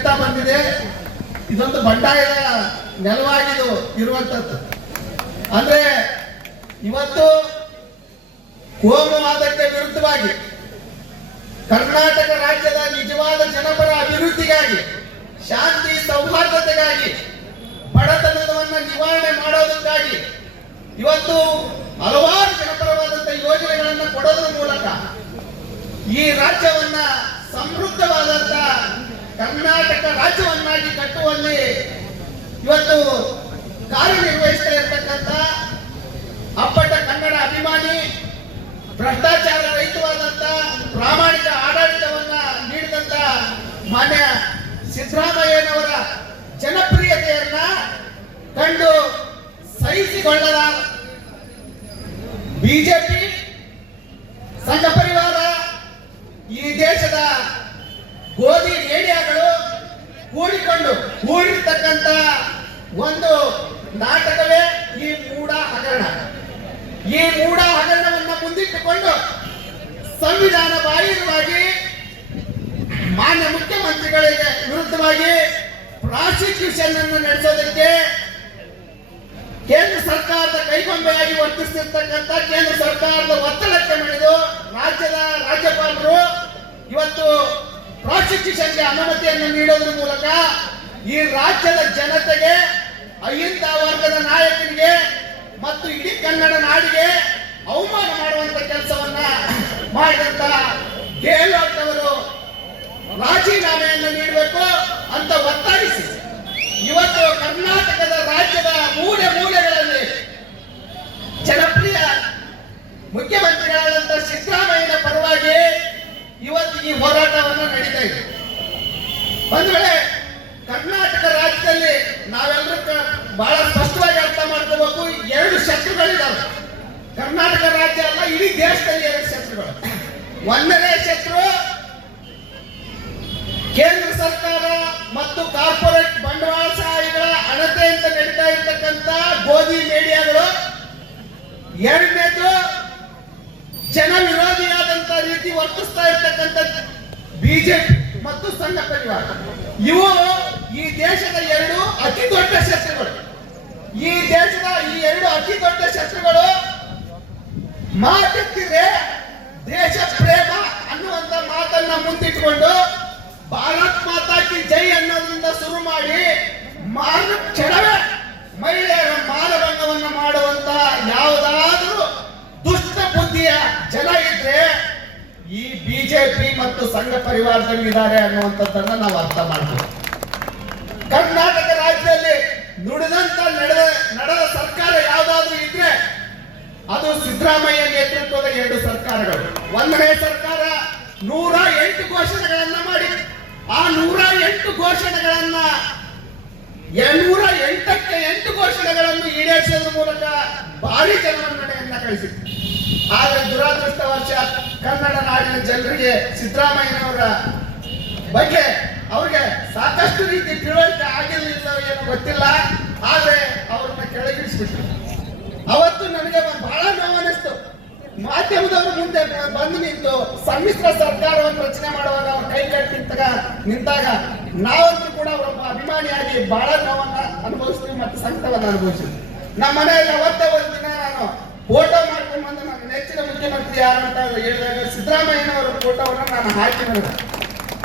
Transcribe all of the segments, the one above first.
ನಡೀತಾ ಬಂದಿದೆ. ಇದೊಂದು ಬಂಡಾಯದ ನೆಲವಾಗಿದು ಇರುವಂತದ್ದು. ಅಂದ್ರೆ ಇವತ್ತು ಕೋಮುವಾದಕ್ಕೆ ವಿರುದ್ಧವಾಗಿ ಕರ್ನಾಟಕ ರಾಜ್ಯದ ನಿಜವಾದ ಜನಪರ ಅಭಿವೃದ್ಧಿಗಾಗಿ, ಶಾಂತಿ ಸೌಹಾರ್ದತೆಗಾಗಿ, ಬಡತನವನ್ನ ನಿವಾರಣೆ ಮಾಡೋದಕ್ಕಾಗಿ ಇವತ್ತು ಹಲವಾರು ಜನಪರವಾದಂತಹ ಯೋಜನೆಗಳನ್ನ ಕೊಡೋದ್ರ ಮೂಲಕ ಈ ರಾಜ್ಯವನ್ನ ಸಮೃದ್ಧವಾದಂತ ಕರ್ನಾಟಕ ರಾಜ್ಯವನ್ನಾಗಿ ಕಟ್ಟುವಲ್ಲಿ ಇವತ್ತು ಕಾರ್ಯನಿರ್ವಹಿಸ್ತಾ ಇರತಕ್ಕಂತ ಅಪ್ಪಟ ಕನ್ನಡ ಅಭಿಮಾನಿ, ಭ್ರಷ್ಟಾಚಾರ ರಹಿತವಾದಂತ ಪ್ರಾಮಾಣಿಕ ಆಡಳಿತವನ್ನ ನೀಡಿದಂತ ಮಾನ್ಯ ಸಿದ್ದರಾಮಯ್ಯನವರ ಜನಪ್ರಿಯತೆಯನ್ನ ಕಂಡು ಸಹಿಸಿಕೊಳ್ಳದ ಬಿಜೆಪಿ ಸಂಘ ಪರಿವಾರ ಈ ದೇಶದ ಗೋಧಿ ರೇಡಿಯಾಗಳು ಕೂಡಿರ್ತಕ್ಕಂಥ ಒಂದು ನಾಟಕವೇ ಈ ಮೂಡ ಹಗರಣ. ಈ ಮೂಡ ಹಗರಣವನ್ನ ಮುಂದಿಟ್ಟುಕೊಂಡು ಸಂವಿಧಾನ ಬಾಹಿರವಾಗಿ ಮಾನ್ಯ ಮುಖ್ಯಮಂತ್ರಿಗಳಿಗೆ ವಿರುದ್ಧವಾಗಿ ಪ್ರಾಸಿಕ್ಯೂಷನ್ ಅನ್ನು ನಡೆಸೋದಕ್ಕೆ ಕೇಂದ್ರ ಸರ್ಕಾರದ ಕೈಗೊಂಬೆಯಾಗಿ ವರ್ತಿಸ್ತಿರ್ತಕ್ಕಂಥ ಕೇಂದ್ರ ಸರ್ಕಾರದ ಒತ್ತಡಕ್ಕೆ ಮಣಿದು ರಾಜ್ಯದ ರಾಜ್ಯಪಾಲರು ಇವತ್ತು ಪ್ರಾಸಿಕ್ಯೂಷನ್ಗೆ ಅನುಮತಿಯನ್ನು ನೀಡೋದ್ರ ಮೂಲಕ ಈ ರಾಜ್ಯದ ಜನತೆಗೆ, ಅಹಿಂದ ವರ್ಗದ ನಾಯಕನಿಗೆ ಮತ್ತು ಇಡೀ ಕನ್ನಡ ನಾಡಿಗೆ ಅವಮಾನ ಮಾಡುವಂತ ಕೆಲಸವನ್ನ ಮಾಡಿದಂತ ಅವರು ರಾಜೀನಾಮೆಯನ್ನು ನೀಡಬೇಕು ಅಂತ ಒತ್ತಾಯಿಸಿ. ಇವತ್ತು ಕರ್ನಾಟಕದ ರಾಜ್ಯದ ಮೂಲೆ ಮೂಲೆಗಳಲ್ಲಿ ಜನಪ್ರಿಯ ಮುಖ್ಯಮಂತ್ರಿಗಳಾದಂತ ಸಿದ್ದರಾಮಯ್ಯನ ಪರವಾಗಿ ಇವತ್ತು ಈ ಹೋರಾಟವನ್ನು ನಡೀತಾ ಇದೆ. ಒಂದು ವೇಳೆ ಕರ್ನಾಟಕ ರಾಜ್ಯದಲ್ಲಿ ನಾವೆಲ್ಲರೂ ಕ- ಬಹಳ ಸ್ಪಷ್ಟವಾಗಿ ಅರ್ಥ ಮಾಡ್ಕೋಬೇಕು ಎರಡು ಶತ್ರುಗಳಿದ್ದಾವೆ ಕರ್ನಾಟಕ ರಾಜ್ಯ ಅಲ್ಲ, ಇಡೀ ದೇಶದಲ್ಲಿ ಎರಡು ಶತ್ರುಗಳು. ಒಂದನೇ ಶತ್ರು ಕೇಂದ್ರ ಸರ್ಕಾರ ಮತ್ತು ಕಾರ್ಪೊರೇಟ್ ಬಂಡವಾಳ ಅಣತೆ ಅಂತ ನಡೀತಾ ಇರತಕ್ಕಂತ ಗೋಧಿ ಮೀಡಿಯಾಗಳು. ಎರಡನೇದು, ಜನ ವಿರೋಧಿಯಾದಂತ ರೀತಿ ವರ್ತಿಸ್ತಾ ಇರತಕ್ಕಂತ ಬಿಜೆಪಿ ಮತ್ತು ಸಣ್ಣ ಪರಿವಾರ. ಇವು ಈ ದೇಶದ ಎರಡು ಅತಿ ದೊಡ್ಡ ಶಸ್ತ್ರಗಳು ಈ ದೇಶದ ಈ ಎರಡು ಅತಿ ದೊಡ್ಡ ಶಸ್ತ್ರಗಳು ಮಾತೆತ್ತಿದ್ರೆ ದೇಶ ಪ್ರೇಮ ಅನ್ನುವಂತ ಮಾತನ್ನ ಮುಂದಿಟ್ಕೊಂಡು ಭಾರತ್ ಮಾತಾಕಿ ಜೈ ಅನ್ನೋದ್ರಿಂದ ಶುರು ಮಾಡಿ ಮಾನ ಕ್ಷಣವೇ ಮಹಿಳೆಯರ ಮಾನಭಂಗವನ್ನ ಮಾಡುವಂತ ಯಾವುದಾದ್ರೂ ದುಷ್ಟ ಬುದ್ಧಿಯ ಜನ ಇದ್ರೆ ಈ ಬಿಜೆಪಿ ಮತ್ತು ಸಂಘ ಪರಿವಾರದಲ್ಲಿ ಇದ್ದಾರೆ ಅನ್ನುವಂಥದ್ದನ್ನ ನಾವು ಅರ್ಥ ಮಾಡ್ತೀವಿ ಕರ್ನಾಟಕ ರಾಜ್ಯದಲ್ಲಿ ನುಡಿದಂತ ನಡೆದ ನಡೆದ ಅದು ಸಿದ್ದರಾಮಯ್ಯ ನೇತೃತ್ವದ ಎರಡು ಸರ್ಕಾರಗಳು. ಒಂದನೇ ಸರ್ಕಾರ ನೂರ ಎಂಟು ಘೋಷಣೆಗಳನ್ನ ಮಾಡಿ ಆ ನೂರ ಎಂಟು ಘೋಷಣೆಗಳನ್ನ ನೂರ ಎಂಟಕ್ಕೆ ಎಂಟು ಘೋಷಣೆಗಳನ್ನು ಈಡೇರಿಸುವ ಮೂಲಕ ಭಾರಿ ಜನಮನ್ನಣೆಯನ್ನ ಕಳಿಸಿತ್ತು ಆದ್ರೆ ದುರಾದೃಷ್ಟವಶ ಕನ್ನಡ ನಾಡಿನ ಜನರಿಗೆ ಸಿದ್ದರಾಮಯ್ಯನವರ ಬಗ್ಗೆ ಅವ್ರಿಗೆ ಸಾಕಷ್ಟು ರೀತಿ ತಿಳುವಳಿಕೆ ಆಗಿರಲಿಲ್ಲ ಏನೋ ಗೊತ್ತಿಲ್ಲ. ಆದರೆ ಅವ್ರನ್ನ ಕೆಳಗಿಳಿಸ್ಬಿಟ್ರು. ನನಗೆ ಬಹಳ ನೋವನಿಸ್ತು ಮಾಧ್ಯಮದವರು ಮುಂದೆ ಬಂದು ನಿಂತು ಸಮ್ಮಿಶ್ರ ಸರ್ಕಾರವನ್ನು ರಚನೆ ಮಾಡುವಾಗ ಅವ್ರ ಕೈ ಕಟ್ಟಿ ನಿಂತಾಗ ನಿಂತಾಗ ನಾವಂತೂ ಕೂಡ ಅವರೊಬ್ಬ ಅಭಿಮಾನಿಯಾಗಿ ಬಹಳ ನೋವನ್ನ ಅನುಭವಿಸ್ತೀವಿ ಮತ್ತು ಸಂಕಟವನ್ನು ಅನುಭವಿಸ್ತೀವಿ. ನಮ್ಮ ಮನೆಯಲ್ಲಿ ಅವತ್ತೇ ಒಂದು ದಿನ ನಾನು ಫೋಟೋ ಮಾಡ್ಕೊಂಡು ಬಂದು ನನ್ನ ನೆಚ್ಚಿನ ಮುಖ್ಯಮಂತ್ರಿ ಯಾರು ಅಂತ ಹೇಳಿದಾಗ ಸಿದ್ದರಾಮಯ್ಯನವರ ಫೋಟೋವನ್ನು ನಾನು ಹಾಕಿ ಮಾಡಿದೆ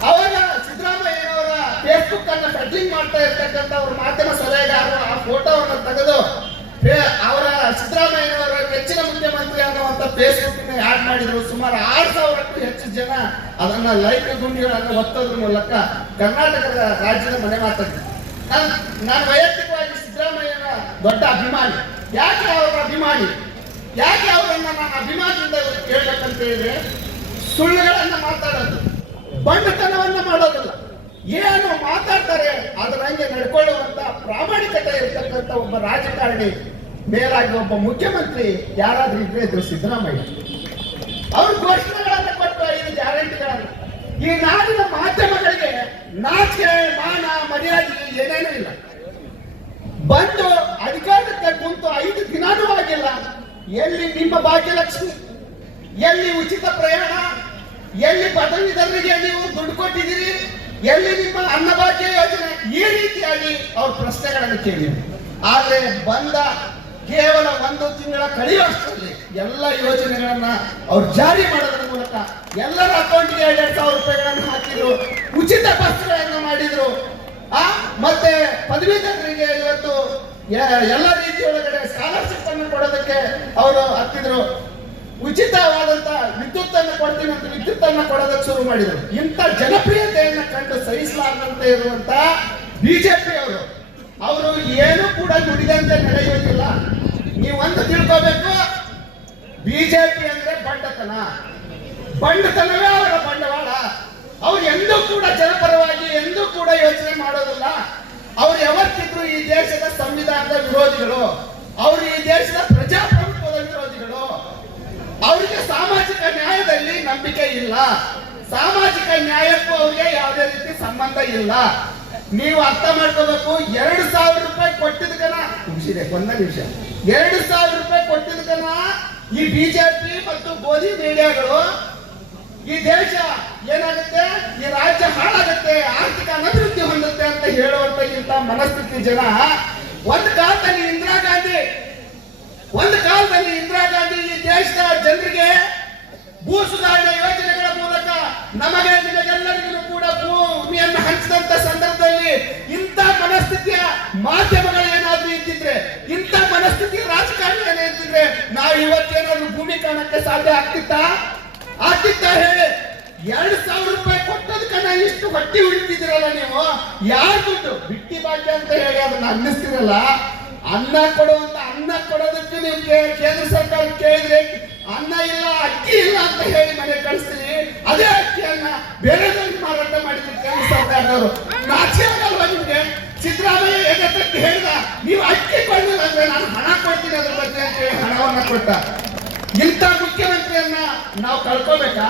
ಅವಾಗ ಸಿದ್ದರಾಮಯ್ಯನವರ ಫೇಸ್ಬುಕ್ ಅನ್ನು ಫೆಡ್ಲಿಂಗ್ ಮಾಡ್ತಾ ಇರ್ತಕ್ಕಂಥ ಅವ್ರ ಮಾಧ್ಯಮ ಸಲಹೆಗಾರರು ಆ ಫೋಟೋವನ್ನು ತೆಗೆದು ಫೇ- ಅವರ ಸಿದ್ದರಾಮಯ್ಯನವರ ನೆಚ್ಚಿನ ಮುಖ್ಯಮಂತ್ರಿ ಅನ್ನುವಂತ ಫೇಸ್ಬುಕ್ ಆಡ್ ಮಾಡಿದ್ರು ಸುಮಾರು ಆರು ಸಾವಿರಕ್ಕೂ ಹೆಚ್ಚು ಜನ ಅದನ್ನ ಲೈಕ್ ಗುಂಡಿಗಳನ್ನು ಒತ್ತೋದ್ರ ಮೂಲಕ ಕರ್ನಾಟಕದ ರಾಜ್ಯದ ಮನೆ ಮಾತಾಡಿದ್ರು ನಾನು ವೈಯಕ್ತಿಕವಾಗಿ ಸಿದ್ದರಾಮಯ್ಯನ ದೊಡ್ಡ ಅಭಿಮಾನಿ. ಯಾಕೆ ಅವರ ಅಭಿಮಾನಿ? ಯಾಕೆ ಅವರನ್ನ ನಾನು ಅಭಿಮಾನದಿಂದ ಹೇಳ್ಬೇಕಂತ ಹೇಳಿದ್ರೆ, ಸುಳ್ಳುಗಳನ್ನ ಮಾತಾಡೋದು, ಬಂಡತನವನ್ನ ಮಾಡೋದಲ್ಲ. ಏನು ಮಾತಾಡ್ತಾರೆ ಅದ್ರ ಹಂಗೆ ನಡ್ಕೊಳ್ಳುವಂತ ಪ್ರಾಮಾಣಿಕತೆ ಇರ್ತಕ್ಕಂಥ ಒಬ್ಬ ರಾಜಕಾರಣಿ, ಮೇಲಾಗಿ ಒಬ್ಬ ಮುಖ್ಯಮಂತ್ರಿ ಯಾರಾದ್ರೂ ಇದ್ರೆ ಇದ್ರು ಸಿದ್ದರಾಮಯ್ಯ. ಈ ನಾಡಿನ ಮಾಧ್ಯಮಗಳಿಗೆ ನಾಚಿಕೆ, ಮಾನ, ಮರ್ಯಾದೆ ಏನೇನೂ ಇಲ್ಲ. ಬಂದು ಅಧಿಕಾರಕ್ಕೆ ಕುಂತು ಐದು ದಿನಾನೂ ಆಗಿಲ್ಲ. ಎಲ್ಲಿ ನಿಮ್ಮ ಭಾಗ್ಯಲಕ್ಷ್ಮಿ, ಎಲ್ಲಿ ಉಚಿತ ಪ್ರಯಾಣ, ಎಲ್ಲಿ ಪದವೀಧರರಿಗೆ ನೀವು ದುಡ್ಡು ಕೊಟ್ಟಿದ್ದೀರಿ, ಎಲ್ಲಿ ನಿಮ್ಮ ಅನ್ನಭಾಗ್ಯ ಯೋಜನೆ, ಈ ರೀತಿಯಾಗಿ ಅವ್ರ ಪ್ರಶ್ನೆಗಳನ್ನು ಕೇಳಿದ್ರು. ಆದ್ರೆ ಬಂದ ಕೇವಲ ಒಂದು ತಿಂಗಳ ಕಳೆಯುವಷ್ಟರಲ್ಲಿ ಎಲ್ಲ ಯೋಜನೆಗಳನ್ನ ಅವ್ರು ಜಾರಿ ಮಾಡೋದ್ರ. ಎಲ್ಲರ ಅಕೌಂಟ್ಗೆ ಎರಡ್ ಸಾವಿರ ರೂಪಾಯಿಗಳನ್ನು ಹಾಕಿದ್ರು. ಉಚಿತ ಬಸ್ಗಳನ್ನು ಮಾಡಿದ್ರು. ಆ, ಮತ್ತೆ ಪದವೀಧರರಿಗೆ ಇವತ್ತು ಎಲ್ಲ ರೀತಿಯೊಳಗಡೆ ಸ್ಕಾಲರ್ಶಿಪ್ ಅನ್ನು ಕೊಡೋದಕ್ಕೆ ಅವರು ಹಾಕಿದ್ರು ಉಚಿತವಾದಂತ ವಿದ್ಯುತ್ ಅನ್ನು ಕೊಡ್ತೀನಿ ಅಂತ ವಿದ್ಯುತ್ ಅನ್ನು ಕೊಡೋದಕ್ಕೆ ಶುರು ಮಾಡಿದ್ರು. ಇಂಥ ಜನಪ್ರಿಯತೆಯನ್ನ ಕಂಡು ಸಹಿಸಲಾರದಂತೆ ಇರುವಂತ ಬಿಜೆಪಿ ಅವರು. ಅವರು ಏನು ಕೂಡ ದುಡಿದಂತೆ ನಡೆಯುವುದಿಲ್ಲ. ನೀವು ಒಂದು ತಿಳ್ಕೋಬೇಕು ಬಿಜೆಪಿ ಅಂದ್ರೆ ಬಂಡತನ. ಬಂಡತನವೇ ಅವರ ಬಂಡವಾಳ. ಅವ್ರು ಎಂದೂ ಕೂಡ ಜನಪರವಾಗಿ, ಎಂದೂ ಕೂಡ ಯೋಚನೆ ಮಾಡೋದಿಲ್ಲ. ಅವ್ರು ಯಾವತ್ತಿದ್ರು ಈ ದೇಶದ ಸಂವಿಧಾನದ ವಿರೋಧಿಗಳು. ಅವರು ಈ ದೇಶದ ಪ್ರಜಾಪ್ರಭುತ್ವದ ವಿರೋಧಿಗಳು. ಅವರಿಗೆ ಸಾಮಾಜಿಕ ನ್ಯಾಯದಲ್ಲಿ ನಂಬಿಕೆ ಇಲ್ಲ. ಸಾಮಾಜಿಕ ನ್ಯಾಯಕ್ಕೂ ಅವ್ರಿಗೆ ಯಾವುದೇ ರೀತಿ ಸಂಬಂಧ ಇಲ್ಲ. ನೀವು ಅರ್ಥ ಮಾಡ್ಕೋಬೇಕು, ಎರಡು ಸಾವಿರ ರೂಪಾಯಿ ಕೊಟ್ಟಿದ್ದಕ್ಕನ ಮುಗಿಸಿದೆ, ಒಂದ ನಿಮಿಷ. ಎರಡು ಸಾವಿರ ರೂಪಾಯಿ ಕೊಟ್ಟಿದ್ದಕ್ಕನ ಈ ಬಿಜೆಪಿ ಮತ್ತು ಗೋಧಿ ಮೀಡಿಯಾಗಳು ಈ ದೇಶ ಏನಾಗುತ್ತೆ? ಈ ರಾಜ್ಯ ಹಾಳಾಗುತ್ತೆ, ಆರ್ಥಿಕ ಅನಭಿವೃದ್ಧಿ ಹೊಂದುತ್ತೆ ಅಂತ ಹೇಳುವಂತ ಇಂತ ಮನಸ್ಥಿತಿ ಜನ, ಒಂದು ಕಾಲದಲ್ಲಿ ಇಂದಿರಾ ಗಾಂಧಿ, ಒಂದು ಕಾಲದಲ್ಲಿ ಇಂದಿರಾ ಗಾಂಧಿ ಈ ದೇಶದ ಜನರಿಗೆ ಭೂ ಸುಧಾರಣೆ ಯೋಜನೆಗಳ ಮೂಲಕ ನಮಗೆ ನಿಮಗೆಲ್ಲರಿಗೂ ಕೂಡ ಭೂಮಿಯನ್ನು ಹಂಚಿದಂತ ಸಂದರ್ಭದಲ್ಲಿ ಇಂಥ ಮನಸ್ಥಿತಿಯ ಮಾಧ್ಯಮಗಳು ಏನಾದ್ರೂ ಇದ್ದಿದ್ರೆ, ಇಂಥ ಮನಸ್ಥಿತಿಯ ರಾಜಕಾರಣ ಏನೇ ಇದ್ದಿದ್ರೆ, ನಾವು ಇವತ್ತೇನಾದ್ರೂ ಭೂಮಿ ಕಾಣಕ್ಕೆ ಸಾಧ್ಯ ಆಗ್ತಿತ್ತಾ? ಹೇಳಿ, ಎರಡು ಸಾವಿರ ರೂಪಾಯಿ ಕೊಟ್ಟದಕ್ಕನ್ನ ಇಷ್ಟು ಹೊಟ್ಟಿ ಉಳಿತಿದ್ದೀರಲ್ಲ ನೀವು? ಯಾರು ದುಡ್ಡು? ಬಿಟ್ಟಿ ಭಾಗ್ಯ ಅಂತ ಹೇಳಿ ಅದನ್ನ ಅನ್ನಿಸ್ತಿರಲ್ಲ? ಅನ್ನ ಕೊಡುವಂತ ಅನ್ನ ಕೊಡೋದಕ್ಕೆ ನೀವು ಕೇಂದ್ರ ಸರ್ಕಾರ ಕೇಳಿದ್ರೆ ಅನ್ನ ಇಲ್ಲ, ಅಕ್ಕಿ ಇಲ್ಲ ಅಂತ ಹೇಳಿ ಮನೆ ಕಳಿಸ್ತೀನಿ. ಅದೇ ಅಕ್ಕಿಯನ್ನ ಬೇರೆ ಮಾರಾಟ ಮಾಡಿದ್ರು ಕೇಂದ್ರ ಸರ್ಕಾರದವರು. ನಾಚಿಕೆ ಆಗಲ್ವಾ ನಿಮ್ಗೆ? ಸಿದ್ದರಾಮಯ್ಯ ಏಕತ್ತಕ್ಕೆ ಹೇಳಿದ, ನೀವು ಅಕ್ಕಿ ಕೊಡಲಿಲ್ಲ ಅಂದ್ರೆ ನಾನು ಹಣ ಕೊಡ್ತೀನಿ ಅದ್ರ ಬಗ್ಗೆ ಅಂತ ಹೇಳಿ ಹಣವನ್ನ ಕೊಟ್ಟ. ಇಂಥ ನಾವು ಕಳ್ಕೋಬೇಕಾ?